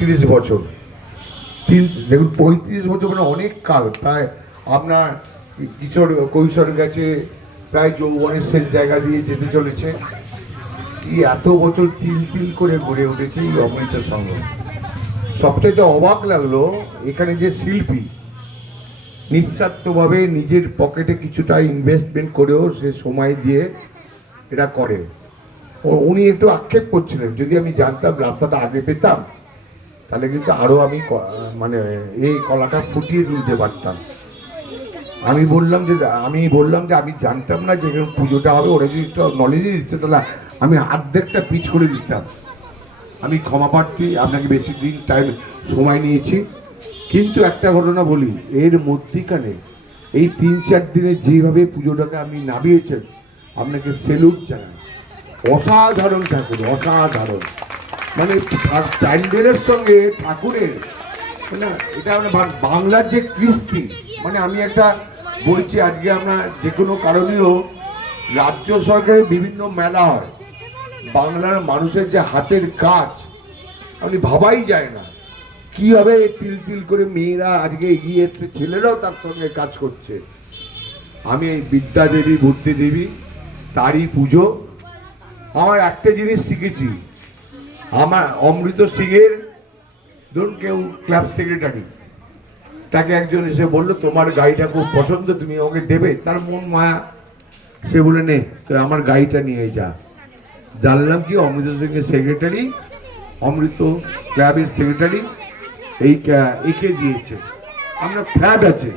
৩০ বছর দেখুন, ৩৫ বছর মানে অনেক কাল। প্রায় আপনার কিশোর কৈশোর গেছে, প্রায় যৌবনের শেষ জায়গা দিয়ে যেতে চলেছে। এই এত বছর তিল তিল করে গড়ে উঠেছে এই অমৃত সংঘ। সবচেয়ে অবাক লাগলো এখানে যে শিল্পী নিঃস্বার্থভাবে নিজের পকেটে কিছুটা ইনভেস্টমেন্ট করেও সে সময় দিয়ে এটা করে। উনি একটু আক্ষেপ করছিলেন, যদি আমি জানতাম রাস্তাটা আগে পেতাম তাহলে কিন্তু আরও আমি মানে এই কলাটা ফুটিয়ে তুলতে পারতাম। আমি বললাম যে আমি জানতাম না যে এরকম পুজোটা হবে। ওরা যদি একটু নলেজই দিচ্ছে তাহলে আমি অর্ধেকটা পিচ করে দিতাম। আমি ক্ষমা প্রার্থী, আপনাকে বেশি দিন টাইম সময় নিয়েছি। কিন্তু একটা ঘটনা বলি, এর মধ্যিখানে এই ৩-৪ দিনে যেভাবে পুজোটাকে আপনি নামিয়েছেন, আপনাকে সেলুট জানাই। অসাধারণ ঠাকুর, অসাধারণ। মানে প্যান্ডেলের সঙ্গে ঠাকুরের না, এটা বাংলার যে কৃষ্টি, মানে আমি একটা বলছি, আজকে আমরা যে কোনো কারণেও রাজ্য সরকারের বিভিন্ন মেলা হয়, বাংলার মানুষের যে হাতের কাজ আপনি ভাবাই যায় না। কীভাবে তিল তিল করে মেয়েরা আজকে এগিয়ে এসছে, ছেলেরাও তার সঙ্গে কাজ করছে। আমি এই বিদ্যা দেবী বুদ্ধি দেবী তারই পুজো। আমার একটা জিনিস শিখেছি, আমার অমৃত সিংয়ের ধরুন কেউ ক্লাব সেক্রেটারি, তাকে একজন এসে বললো তোমার গাড়িটা খুব পছন্দ, তুমি ওকে দেবে। তার মন মায়া, সে বলে নে তো আমার গাড়িটা নিয়ে যা। জানলাম কি অমৃত সিংয়ের সেক্রেটারি, অমৃত ক্লাবের সেক্রেটারি এই একে দিয়েছে। আমরা ফ্ল্যাট আছে,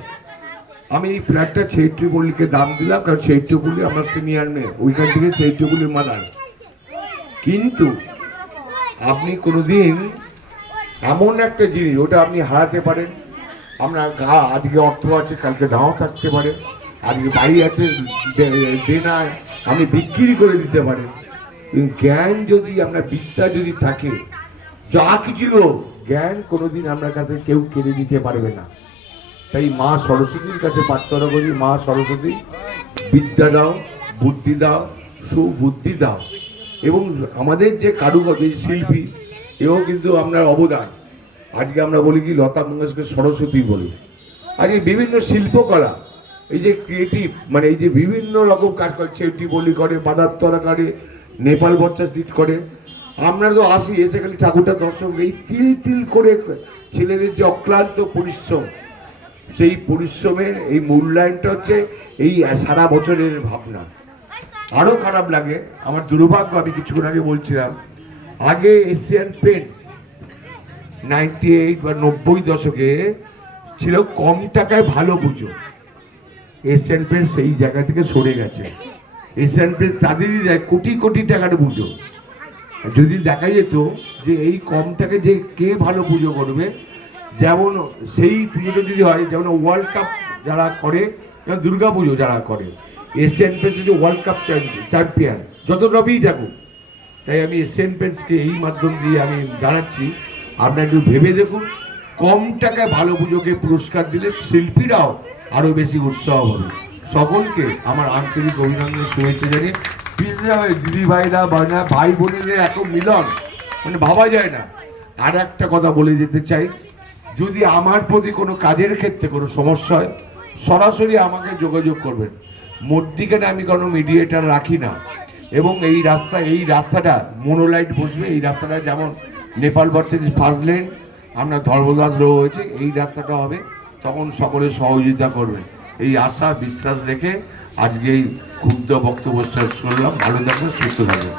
আমি এই ফ্ল্যাটটা ছেত্রীপল্লীকে দাম দিলাম, কারণ ছেত্রীপল্লী আমার সিনিয়র মেয়ে, ওইখান থেকে ছেত্রীপল্লীর মাদার। কিন্তু আপনি কোনোদিন এমন একটা জিনিস ওটা আপনি হারাতে পারেন। আপনার আজকে অর্থ আছে, কালকে নাও থাকতে পারে। আজকে বাড়ি আছে, দেনায় আপনি বিক্রি করে দিতে পারেন। কিন্তু জ্ঞান যদি আপনার বিদ্যা যদি থাকে, যা কিছু জ্ঞান কোনোদিন আপনার কাছে কেউ কেড়ে দিতে পারবে না। তাই মা সরস্বতীর কাছে প্রার্থনা করি, মা সরস্বতী বিদ্যা দাও, বুদ্ধি দাও, সুবুদ্ধি দাও। এবং আমাদের যে কারুকার্য শিল্পী, এও কিন্তু আপনার অবদান। আজকে আমরা বলি কি লতা মঙ্গেশকর সরস্বতী বলি। আজকে বিভিন্ন শিল্পকলা, এই যে ক্রিয়েটিভ, মানে এই যে বিভিন্ন রকম কাজ করে, চেউটি বলি করে, বাদারতলা করে, নেপাল বচ্চা স্ট্রিট করে। আমরা তো আসি, এসে খালি ঠাকুরটা দর্শক। এই তিল তিল করে ছেলেদের যে অক্লান্ত পরিশ্রম, সেই পরিশ্রমের এই মূল্যায়নটা হচ্ছে এই সারা বছরের ভাবনা। আরও খারাপ লাগে, আমার দুর্ভাগ্য, আমি কিছুক্ষণ আগে বলছিলাম, আগে এশিয়ান পেন্টস 98 বা 90 দশকে ছিল কম টাকায় ভালো পুজো। এশিয়ান পেন্টস সেই জায়গা থেকে সরে গেছে। এশিয়ান পেন্টস তাদেরই দেয় কোটি কোটি টাকার পুজো। যদি দেখা যেত যে এই কম টাকায় যে কে ভালো পুজো করবে, যেমন সেই পুজোটা যদি হয়, যেমন ওয়ার্ল্ড কাপ যারা করে, যেমন দুর্গা পুজো যারা করে, এশিয়ান পেন্টস যে ওয়ার্ল্ড কাপ চ্যাম্পিয়ন যত ট্রফিই থাকুক। তাই আমি এশিয়ান পেন্টসকে এই মাধ্যম দিয়ে আমি জানাচ্ছি, আপনারা একটু ভেবে দেখুন, কম টাকায় ভালো পুজোকে পুরস্কার দিলে শিল্পীরাও আরও বেশি উৎসাহ হবে। সকলকে আমার আন্তরিক অভিনন্দন, শুভেচ্ছা জানিয়ে, বিশেষ করে দিদি ভাইরা বা ভাই বোনেদের এত মিলন, মানে ভাবা যায় না। আর একটা কথা বলে যেতে চাই, যদি আমার প্রতি কোনো কাজের ক্ষেত্রে কোনো সমস্যা হয়, সরাসরি আমাকে যোগাযোগ করবেন। মধ্যিখানে আমি কোনো মিডিয়েটার রাখি না। এবং এই রাস্তাটা মোনোলাইট বসবে। এই রাস্তাটা যেমন নেপাল বর্ষের ফার্স্ট লেন, আপনার ধর্মদাস রো হয়েছে, এই রাস্তাটা হবে, তখন সকলে সহযোগিতা করবেন, এই আশা বিশ্বাস রেখে আজকে এই ক্ষুদ্র বক্তব্য শেষ করলাম। ভালো থাকবেন, সুস্থ থাকবেন।